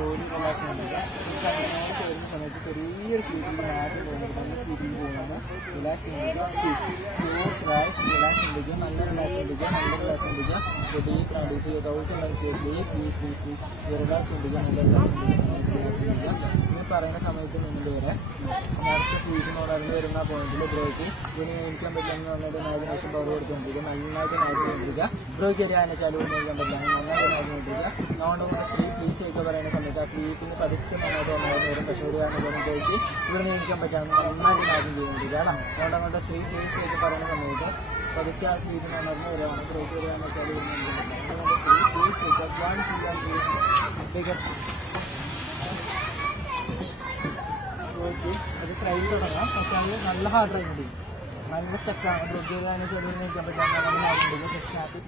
Slowly relax ചെയ്യുന്നില്ല. ഈ സമയത്ത് വരുന്ന സമയത്ത് ചെറിയൊരു സ്ലീപ്പിൽ മാത്രം പോകുന്നത്, നല്ല സ്ലീപ്പിൽ പോകുന്നത്. റിലാക്സ് ചെയ്യുന്നത് സ്ലോ റിലാക്സ് ഉണ്ടെങ്കിൽ നല്ല റിലാക്സ് ഉണ്ടെങ്കിൽ നല്ല റിലാക്സ് ഉണ്ടെങ്കിൽ ഡീപ്പ് ഡീപ്പ് 1000 സ്ലീപ്പ് റിലാക്സ് ഉണ്ടെങ്കിൽ നല്ല റിലാക്സ് ഉണ്ടെങ്കിൽ ഇനി പറയുന്ന സമയത്ത് നിങ്ങളുടെ വരെ അടുത്ത സ്ലീപ്പിനോട് അറിഞ്ഞ് വരുന്ന പോയിന്റിൽ ബ്രോയ്ക്ക് ഇതിന് എനിക്കാൻ പറ്റില്ലെന്ന് പറഞ്ഞിട്ട് ഇമാജിനേഷൻ പവർ കൊടുത്തുകൊണ്ടിരിക്കുക. നന്നായിട്ട് കൊണ്ടിരിക്കുക. ബ്രോയ്ക്ക് ഒരു ആനച്ചാലും ഉപയോഗിക്കാൻ പറ്റില്ല, നന്നായിട്ട് കൊണ്ടിരിക്കുക. അതുകൊണ്ട് സ്ലീപ്പ് പ്ലീസ് ഒക്കെ പറയുന്ന സമയത്ത് ആ സ്ലീപ്പിന് പതുക്കെ നന്നായിട്ട് വരും. പക്ഷേ ഒരു ബ്രോയ്ക്ക് ഇവിടെ നീക്കാൻ പറ്റാമെന്ന് നന്നായിട്ട് ആദ്യം ചെയ്തുകൊണ്ടിരിക്കുക. അതുകൊണ്ട് അങ്ങോട്ട് സ്ലീപ്പ് പ്ലീസ് ഒക്കെ പറയുന്ന സമയത്ത് പതുക്കെ ആ സ്ലീപ്പിന് ഉണർന്ന് വരികയാണ്. ബ്രോയ്ക്ക് ഒരു ആനച്ചാലും അതുകൊണ്ട് സ്ലീപ്പ് പ്ലീസ് ഒക്കെ ജോയിൻ ചെയ്യാൻ ബ്രോയ്ക്ക് അത് ട്രൈ തുടങ്ങാം. പക്ഷേ അത് നല്ല ഹാർഡ് ട്രൈ ഉണ്ട്, നല്ല സ്റ്റക്കാണ്. ബ്രോയ്ക്ക് ഒരു ആനച്ചാലും നീക്കാൻ പറ്റാമെന്ന് സ്റ്റാർട്ട്